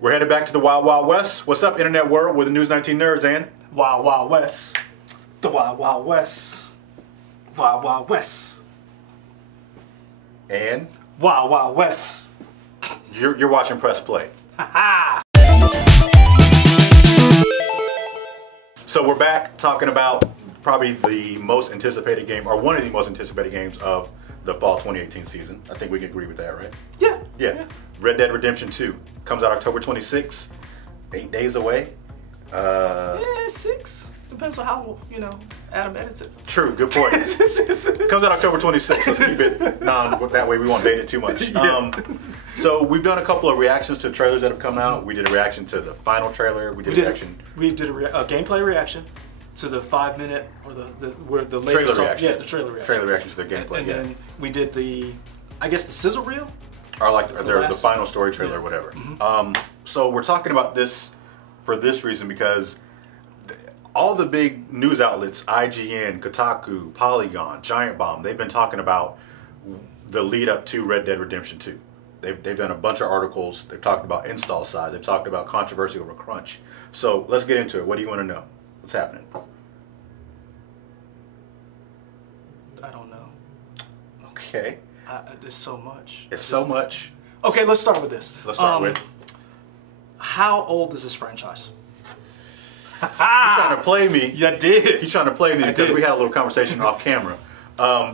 We're headed back to the Wild Wild West. What's up, Internet World? We're the News 19 Nerds, and Wild Wild West. The Wild Wild West. Wild Wild West. And Wild Wild West. you're watching Press Play. So we're back talking about probably the most anticipated game, or one of the most anticipated games of the fall 2018 season. I think we can agree with that, right? Yeah. Red Dead Redemption 2 comes out October 26th, 8 days away. Yeah, 6. Depends on how, Adam edits it. True, good point. Comes out October 26th. Let's keep it that way we won't date it too much. Yeah. So we've done a couple of reactions to trailers that have come out. We did a reaction to the final trailer. We did a gameplay reaction to the 5-minute or the latest trailer reaction. Yeah, the trailer reaction. Trailer reaction to the gameplay. And then we did the sizzle reel. Or the final story trailer or whatever. Mm-hmm. So we're talking about this for this reason because all the big news outlets, IGN, Kotaku, Polygon, Giant Bomb, they've been talking about the lead up to Red Dead Redemption 2. They've done a bunch of articles. They've talked about install size. They've talked about controversy over crunch. So let's get into it. What do you want to know? What's happening? I don't know. Okay. There's so much. It's so much. Okay, let's start with this. Let's start with. How old is this franchise? You're trying to play me. You did. He's trying to play me because we had a little conversation off camera.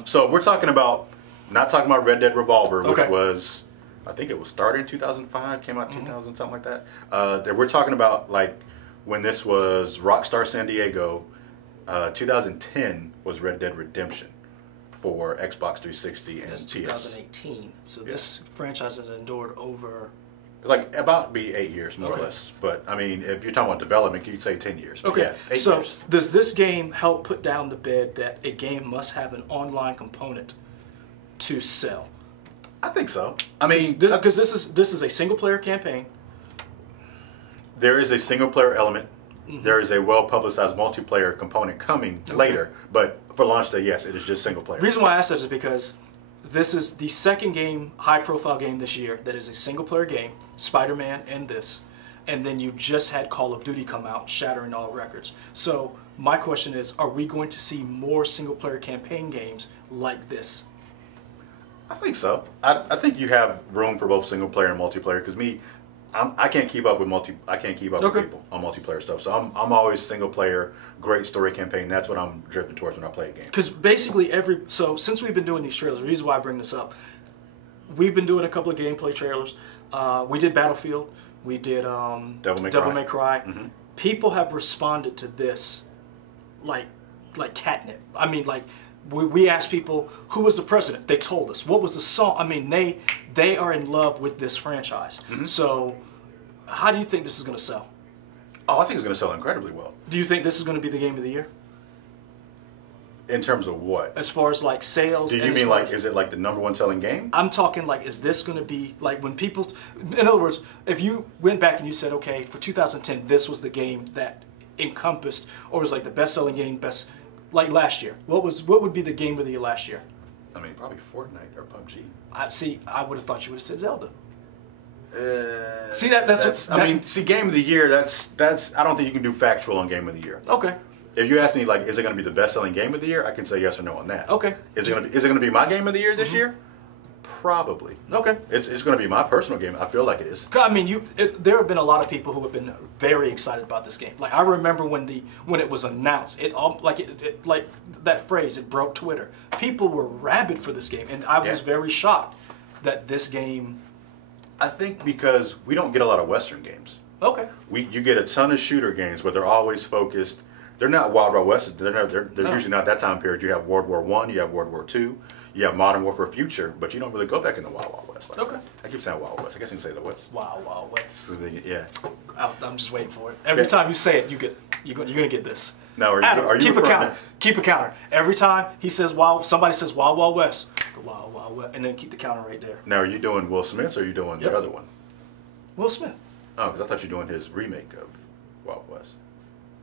So we're talking about, not talking about Red Dead Revolver, which was, I think it was started in 2005, came out in 2000, something like that. We're talking about like when this was Rockstar San Diego. 2010 was Red Dead Redemption for Xbox 360 and PS. 2018. So this franchise has endured over. It's like about to be 8 years, more or less. But I mean, if you're talking about development, you'd say 10 years. But okay. Yeah, 8 so years. Does this game help put down the bed that a game must have an online component to sell? I think so. I mean, because this is a single player campaign. There is a single player element. Mm-hmm. There is a well publicized multiplayer component coming later, but for launch day, yes, it is just single player. The reason why I asked that is because this is the second game, high profile game this year that is a single player game, Spider-Man and this, and then you just had Call of Duty come out, shattering all records. So my question is, are we going to see more single player campaign games like this? I think so. I think you have room for both single player and multiplayer. Because I can't keep up with with people on multiplayer stuff. So I'm always single player, great story campaign. That's what I'm driven towards when I play a game. Because basically since we've been doing these trailers, the reason why I bring this up, we've been doing a couple of gameplay trailers. We did Battlefield. We did Devil May Cry. Mm-hmm. People have responded to this like catnip. I mean, like. We asked people, who was the president? They told us. What was the song? I mean, they are in love with this franchise. Mm-hmm. So how do you think this is going to sell? Oh, I think it's going to sell incredibly well. Do you think this is going to be the game of the year? In terms of what? As far as like sales. Do you mean like, is it like the #1 selling game? I'm talking like, is this going to be like when people, in other words, if you went back and you said, okay, for 2010, this was the game that encompassed, or was like the best selling game, like last year, what would be the game of the year last year? I mean, probably Fortnite or PUBG. I would have thought you would have said Zelda. Game of the year. That's. I don't think you can do factual on game of the year. Okay. If you ask me, like, is it going to be the best-selling game of the year? I can say yes or no on that. Okay. Is it going to be my game of the year this year? Probably. Okay. It's going to be my personal game. I feel like it is. I mean, there have been a lot of people who have been very excited about this game. Like I remember when it was announced, like that phrase, it broke Twitter. People were rabid for this game, and I was very shocked that this game. I think because we don't get a lot of Western games. Okay. You get a ton of shooter games, but they're always focused. They're not Wild Wild West. They're usually not that time period. You have World War I. You have World War II. You have Modern Warfare Future, but you don't really go back in the Wild Wild West. Okay. I keep saying Wild West. I guess you can say the West. Wild Wild West. Yeah. I'm just waiting for it. Every time you say it, you're gonna get this. Now, are you keep a counter? Keep a counter. Every time somebody says Wild Wild West, the Wild Wild West, and then keep the counter right there. Now, are you doing Will Smith's or are you doing the other one? Will Smith. Oh, because I thought you were doing his remake of Wild West.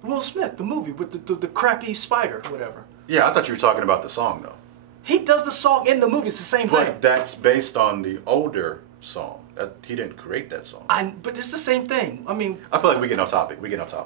Will Smith, the movie with the crappy spider or whatever. Yeah, I thought you were talking about the song though. He does the song in the movie. It's the same thing. But that's based on the older song. He didn't create that song. But it's the same thing. I mean, I feel like we get off topic.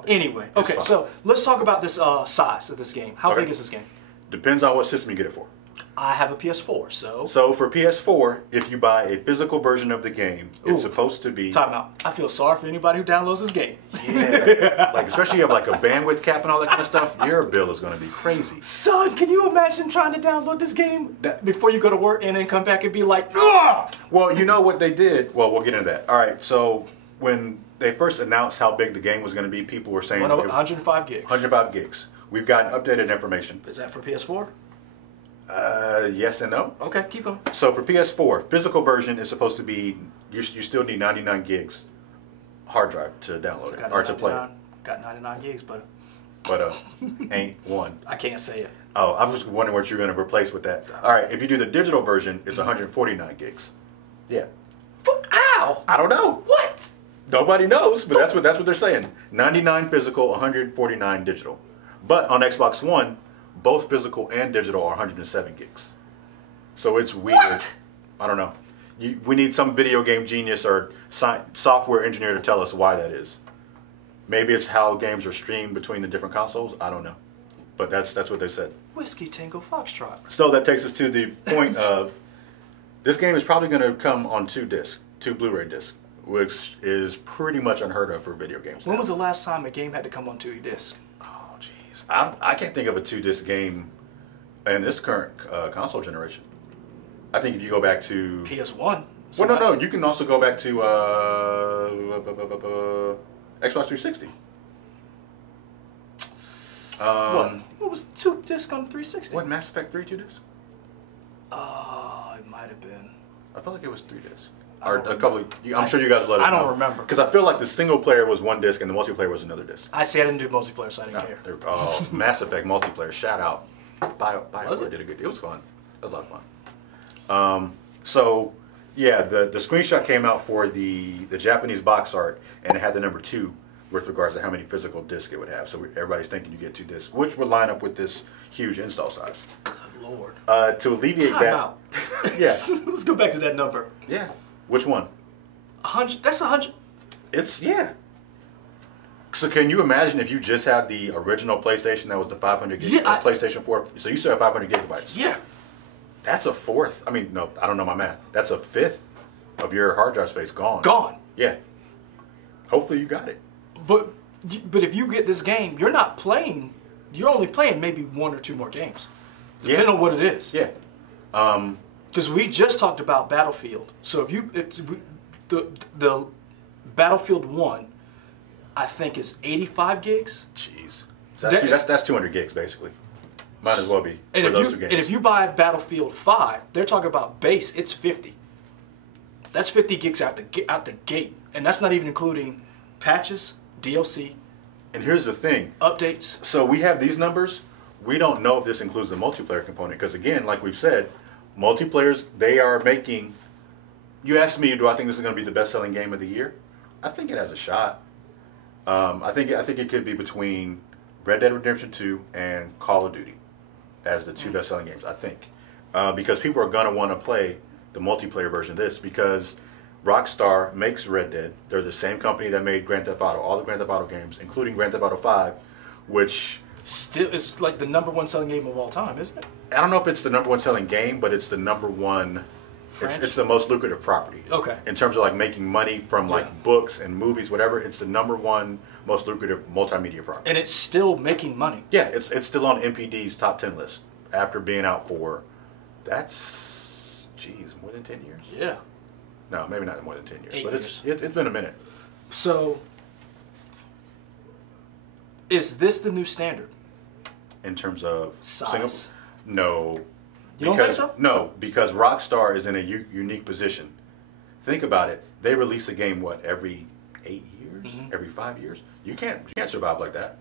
Anyway, okay, so let's talk about this size of this game. How big is this game? Depends on what system you get it for. I have a PS4, so... So for PS4, if you buy a physical version of the game, it's supposed to be... Time out. I feel sorry for anybody who downloads this game. Yeah. Like, especially you have like a bandwidth cap and all that kind of stuff, your bill is going to be crazy. Son, can you imagine trying to download this game before you go to work and then come back and be like, ugh! Well, you know what they did? Well, we'll get into that. All right, so when they first announced how big the game was going to be, people were saying... 105 gigs. 105 gigs. We've gotten updated information. Is that for PS4? Yes and no. Okay, keep going. So for PS4, physical version is supposed to be, you still need 99 gigs hard drive to download it, or to play it. Got 99 gigs, but ain't one. I can't say it. Oh, I was wondering what you're going to replace with that. All right, if you do the digital version, it's 149 gigs. Yeah. Ow! I don't know. What? Nobody knows, but that's what they're saying. 99 physical, 149 digital. But on Xbox One, both physical and digital are 107 gigs. So it's weird. What? I don't know. We need some video game genius or software engineer to tell us why that is. Maybe it's how games are streamed between the different consoles. I don't know. But that's what they said. Whiskey Tango Foxtrot. So that takes us to the point of this game is probably going to come on two Blu-ray discs, which is pretty much unheard of for video games. When was the last time a game had to come on 2 discs? I can't think of a 2-disc game in this current console generation. I think if you go back to... PS1. Well, no. You can also go back to Xbox 360. What was 2 discs on 360? What, Mass Effect 3 2-disc? It might have been. I felt like it was 3-disc. Or a couple. I'm sure you guys let us know. I don't remember. Because I feel like the single player was 1 disc and the multiplayer was another disc. I didn't do multiplayer, so I didn't care. Oh, Mass Effect multiplayer. Shout out. BioWare did a good. It was fun. It was a lot of fun. So, yeah, the screenshot came out for the Japanese box art, and it had the number 2 with regards to how many physical discs it would have. So everybody's thinking you get 2 discs, which would line up with this huge install size. Good Lord. To alleviate that. Yeah. Let's go back to that number. Yeah. Which one? 100. That's 100. Yeah. So can you imagine if you just had the original PlayStation that was the 500 gig, PlayStation 4? So you still have 500 gigabytes. Yeah. That's a fourth. I mean, no, I don't know my math. That's a fifth of your hard drive space gone. Gone. Yeah. Hopefully you got it. But if you get this game, you're not playing. You're only playing maybe 1 or 2 more games, depending on what it is. Yeah. Because we just talked about Battlefield. So the Battlefield 1, I think, is 85 gigs. Jeez. So that's 200 gigs basically. Might as well be for those 2 games. And if you buy Battlefield 5, they're talking about base. It's 50. That's 50 gigs out the gate, and that's not even including patches, DLC. And here's the thing. Updates. So we have these numbers. We don't know if this includes the multiplayer component because, again, like we've said, multiplayers, they are making... You asked me, do I think this is going to be the best-selling game of the year? I think it has a shot. I think it could be between Red Dead Redemption 2 and Call of Duty as the 2 best-selling games, I think. Because people are going to want to play the multiplayer version of this because Rockstar makes Red Dead. They're the same company that made Grand Theft Auto, all the Grand Theft Auto games, including Grand Theft Auto 5, which... Still, it's like the #1 selling game of all time, isn't it? I don't know if it's the #1 selling game, but it's the #1. It's the most lucrative property. Okay. In terms of like making money from like books and movies, whatever, it's the ` most lucrative multimedia property. And it's still making money. Yeah, it's still on NPD's top 10 list after being out for more than 10 years. Yeah. No, maybe not more than 10 years, 8 but years. It's been a minute. So, is this the new standard? In terms of size? No. You don't think so? No, because Rockstar is in a unique position. Think about it. They release a game, every 8 years? Mm-hmm. Every 5 years? You can't survive like that.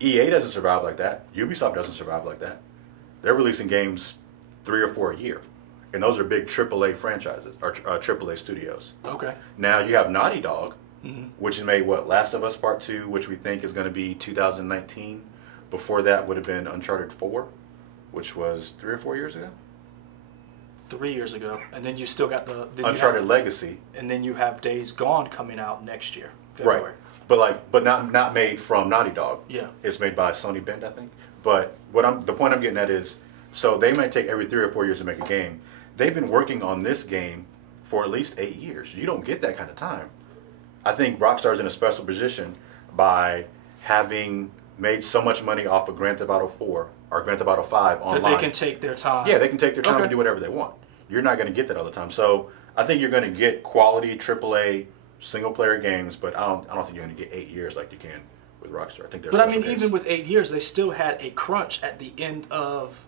EA doesn't survive like that. Ubisoft doesn't survive like that. They're releasing games 3 or 4 a year. And those are big AAA franchises, or AAA studios. Okay. Now you have Naughty Dog, which has made, Last of Us Part 2, which we think is going to be 2019. Before that would have been Uncharted 4, which was 3 or 4 years ago. 3 years ago, and then you still got the Uncharted Legacy, and then you have Days Gone coming out next year, February. Right? But not made from Naughty Dog. Yeah, it's made by Sony Bend, I think. But the point I'm getting at is, so they might take every 3 or 4 years to make a game. They've been working on this game for at least 8 years. You don't get that kind of time. I think Rockstar's in a special position by having made so much money off of Grand Theft Auto 4 or Grand Theft Auto 5 online. That they can take their time. Yeah, they can take their time and do whatever they want. You're not going to get that all the time. So I think you're going to get quality AAA single-player games, but I don't think you're going to get 8 years like you can with Rockstar. I think there's. But I mean, even with 8 years, they still had a crunch at the end of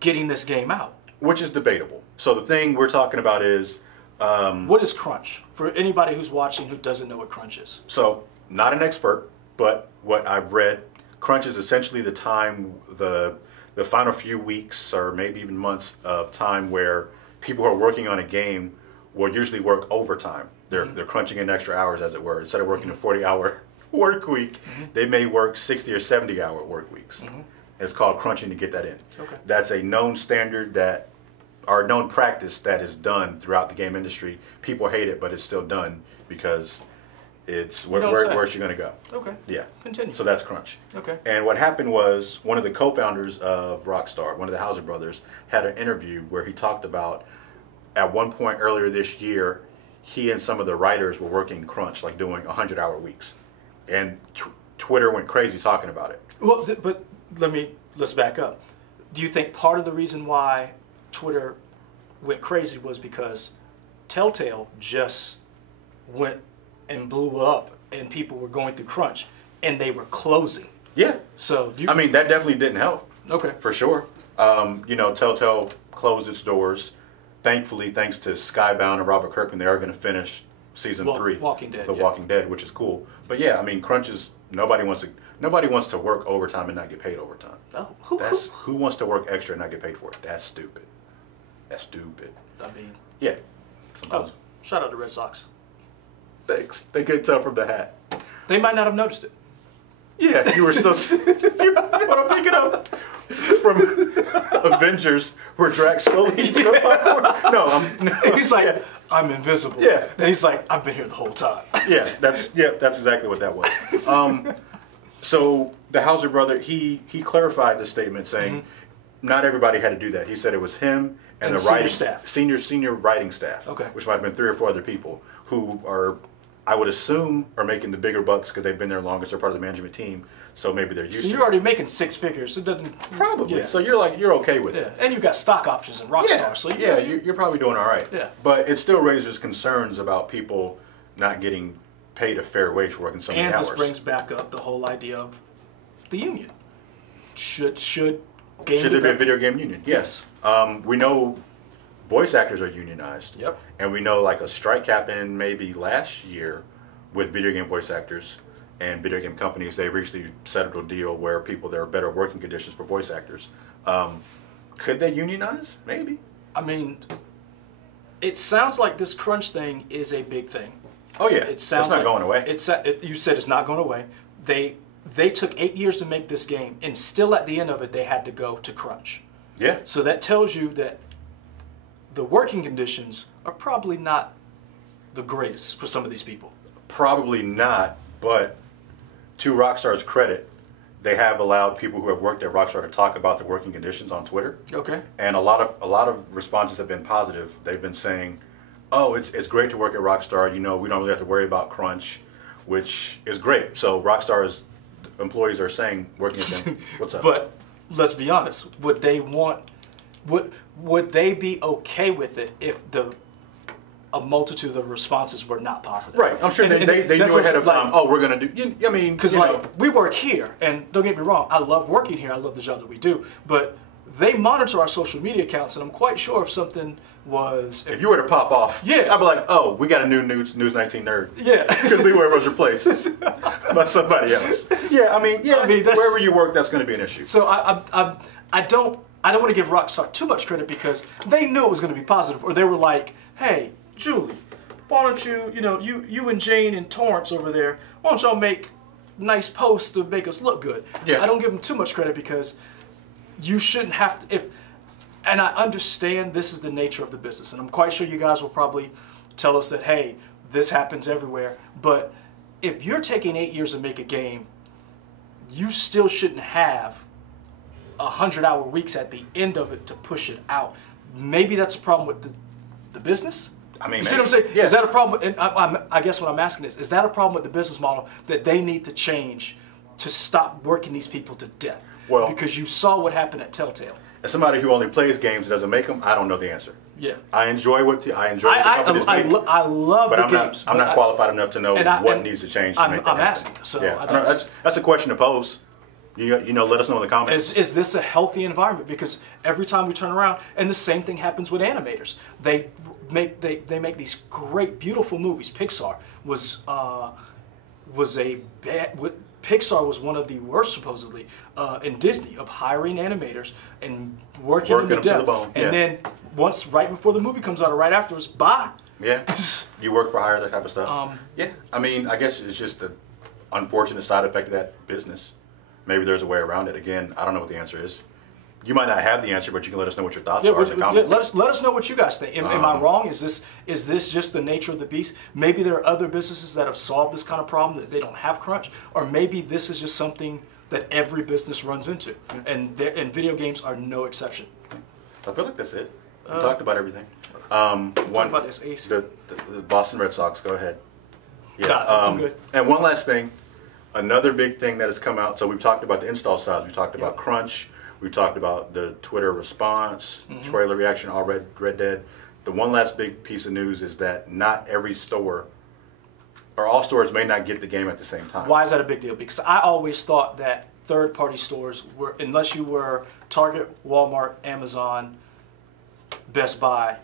getting this game out, which is debatable. So the thing we're talking about is. What is crunch? For anybody who's watching who doesn't know what crunch is. So, not an expert, but what I've read, crunch is essentially the time, the final few weeks or maybe even months of time where people who are working on a game will usually work overtime. They're crunching in extra hours, as it were. Instead of working a 40-hour work week, they may work 60 or 70-hour work weeks. It's called crunching to get that in. Okay. That's a known standard that, or known practice that is done throughout the game industry. People hate it, but it's still done because it's where's you going to go. Okay. Yeah. Continue. So that's crunch. Okay. And what happened was one of the co-founders of Rockstar, one of the Houser brothers, had an interview where he talked about at one point earlier this year, he and some of the writers were working crunch, like doing 100-hour weeks, and Twitter went crazy talking about it. Well, but let's back up. Do you think part of the reason why Twitter went crazy was because Telltale just went and blew up and people were going through crunch and they were closing? Yeah. So I mean, that definitely didn't help. Okay. For sure. Telltale closed its doors. Thankfully, thanks to Skybound and Robert Kirkman, they are going to finish season 3, Walking Dead, Walking Dead, which is cool. But yeah, I mean, crunch is nobody wants to work overtime and not get paid overtime. Oh, who wants to work extra and not get paid for it? That's stupid. That's stupid. I mean, yeah. Shout out to Red Sox. Thanks. They could tell from the hat. They might not have noticed it. Yeah, you were so. What I'm thinking of from Avengers, where Drax slowly eats the popcorn. No, he's like, I'm invisible. Yeah, and he's like, I've been here the whole time. That's exactly what that was. So the Houser brother, he clarified the statement saying, not everybody had to do that. He said it was him and the writing staff, senior writing staff, which might have been 3 or 4 other people who are, I would assume, are making the bigger bucks because they've been there longest. They're part of the management team, so maybe they're used to it. So you're already making 6 figures. It doesn't probably. Yeah. So you're okay with it. And you've got stock options in Rockstar. Yeah. So you're probably doing all right. Yeah. But it still raises concerns about people not getting paid a fair wage for working so many hours. And this brings back up the whole idea of the union. Should there be a video game union? Yes. We know voice actors are unionized. Yep. And we know like a strike happened maybe last year with video game voice actors and video game companies. They recently settled a deal where there are better working conditions for voice actors. Could they unionize? Maybe. I mean, it sounds like this crunch thing is a big thing. Oh yeah, it's not going away. You said it's not going away. They took 8 years to make this game, and still at the end of it, they had to go to crunch. Yeah. So that tells you that the working conditions are probably not the greatest for some of these people. Probably not, but to Rockstar's credit, they have allowed people who have worked at Rockstar to talk about the working conditions on Twitter. Okay. And a lot of responses have been positive. They've been saying, "Oh, it's great to work at Rockstar. We don't really have to worry about crunch," which is great. So Rockstar's employees are saying, working with them, "What's up?" But let's be honest. Would they be okay with it if a multitude of the responses were not positive? Right. I'm sure they knew ahead of time. We're going to do. I mean, because we work here, and don't get me wrong, I love working here. I love the job that we do, but they monitor our social media accounts, and I'm quite sure if something was... If you were to pop off, I'd be like, oh, we got a new News 19 nerd. Yeah. Because Leroy was replaced by somebody else. I mean, wherever you work, that's going to be an issue. So I don't want to give Rockstar too much credit because they knew it was going to be positive, or they were like, hey, Julie, why don't you and Jane and Torrance over there, why don't y'all make nice posts to make us look good? Yeah. I don't give them too much credit because you shouldn't have to... And I understand this is the nature of the business, and I'm quite sure you guys will probably tell us that, hey, this happens everywhere. But if you're taking 8 years to make a game, you still shouldn't have 100-hour weeks at the end of it to push it out. Maybe that's a problem with the business. I mean, you see what I'm saying? Yeah. Is that a problem? And I guess what I'm asking is that a problem with the business model that they need to change to stop working these people to death? Well, because you saw what happened at Telltale. As somebody who only plays games and doesn't make them, I don't know the answer. Yeah, I enjoy what the companies make. I love but the games. I'm not qualified enough to know what needs to change to make that happen. Asking. So yeah. That's a question to pose. You know, let us know in the comments. Is this a healthy environment? Because every time we turn around, and the same thing happens with animators. They make these great, beautiful movies. Pixar was Pixar was one of the worst, supposedly, in Disney, of hiring animators and working them to the bone. And then once, right before the movie comes out or right afterwards, bye. Yeah, you work for hire, that type of stuff. Yeah, I mean, I guess it's just the unfortunate side effect of that business. Maybe there's a way around it. Again, I don't know what the answer is. You might not have the answer, but you can let us know what your thoughts are in the comments. Let us know what you guys think. Am I wrong? Is this just the nature of the beast? Maybe there are other businesses that have solved this kind of problem that they don't have crunch, or maybe this is just something that every business runs into, and video games are no exception. I feel like that's it. We talked about everything. Talk about this ace. The Boston Red Sox. Go ahead. Yeah, I'm good. And one last thing. Another big thing that has come out, so we've talked about the install size, we've talked about crunch, we talked about the Twitter response, trailer reaction, all Red Dead. The one last big piece of news is that not every store, or all stores may not get the game at the same time. Why is that a big deal? Because I always thought that third-party stores were, unless you were Target, Walmart, Amazon, Best Buy,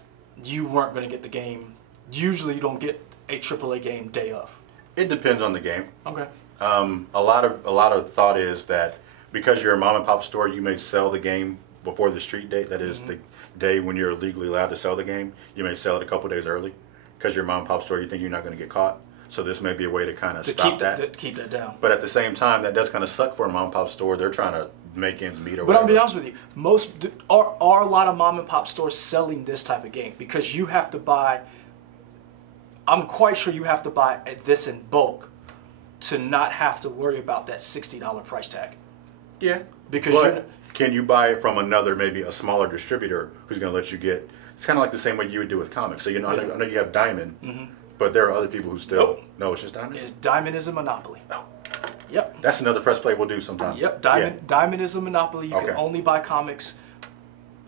you weren't going to get the game. Usually you don't get a AAA game day of. It depends on the game. Okay. A lot of thought is that because you're a mom and pop store, you may sell the game before the street date. That is the day when you're legally allowed to sell the game. You may sell it a couple days early because you're a mom and pop store. You think you're not going to get caught. So this may be a way to kind of stop that. Keep that down. But at the same time, that does kind of suck for a mom and pop store. They're trying to make ends meet or whatever. But I'm going to be honest with you. Are a lot of mom and pop stores selling this type of game? Because you have to buy, I'm quite sure you have to buy this in bulk to not have to worry about that $60 price tag. Yeah. Because can you buy it from another, maybe a smaller distributor who's going to let you get, it's kind of like the same way you would do with comics. So, I know you have Diamond, but there are other people who still, no, it's just Diamond? Diamond is a monopoly. No. Yep. That's another press play we'll do sometime. Yep. Diamond is a monopoly. You can only buy comics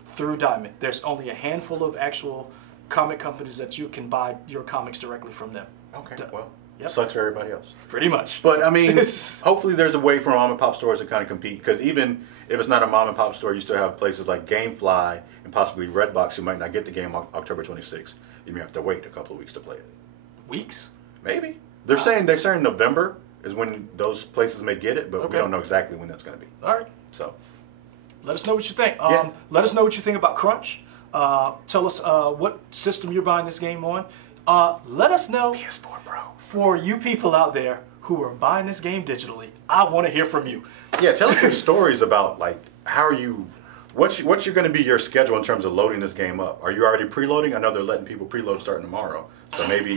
through Diamond. There's only a handful of actual comic companies that you can buy your comics directly from them. Okay. Well. Yep. Sucks for everybody else. Pretty much. But I mean, hopefully there's a way for mom and pop stores to kind of compete. Because even if it's not a mom and pop store, you still have places like GameFly and possibly Redbox who might not get the game on October 26th. You may have to wait a couple of weeks to play it. Weeks? Maybe. They're saying November is when those places may get it, but we don't know exactly when that's going to be. All right. So, let us know what you think. Let us know what you think about Crunch. Tell us what system you're buying this game on. Let us know. PS4 Pro. For you people out there who are buying this game digitally, I want to hear from you. Yeah, tell us your stories about, like, how are you, what's going to be your schedule in terms of loading this game up? Are you already preloading? I know they're letting people preload starting tomorrow, so maybe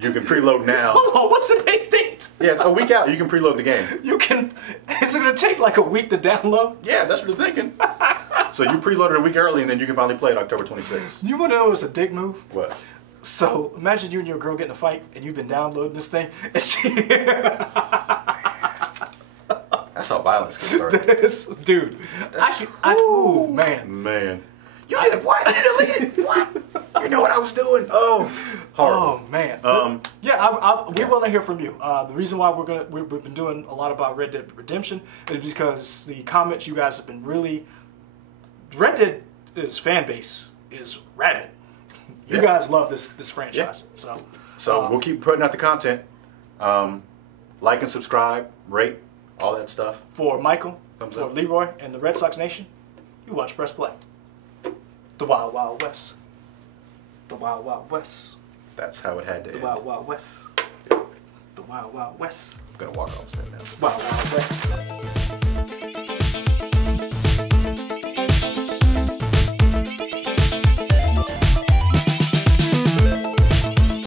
you can preload now. Hold on, what's today's date? Yeah, it's a week out. You can preload the game. You can. Is it going to take like a week to download? Yeah, that's what they're thinking. So you preloaded a week early, and then you can finally play it October 26th. You want to know what's a dick move? What? So imagine you and your girl get in a fight, and you've been downloading this thing, and she... That's how violence gets started. Dude. Oh, man. Man. You did it. What? You deleted it. What? You know what I was doing. Oh. Horrible. Oh, man. We want to hear from you. The reason why we've been doing a lot about Red Dead Redemption is because the comments you guys have been really... Red Dead's fan base is rabid. You guys love this franchise. Yeah. So we'll keep putting out the content. Like and subscribe, rate, all that stuff. For Michael, for Leroy, and the Red Sox Nation, you watch Press Play. The Wild Wild West. The Wild Wild West. That's how it had to end. The Wild Wild West. The Wild Wild West. I'm going to walk off set now. Wild Wild West.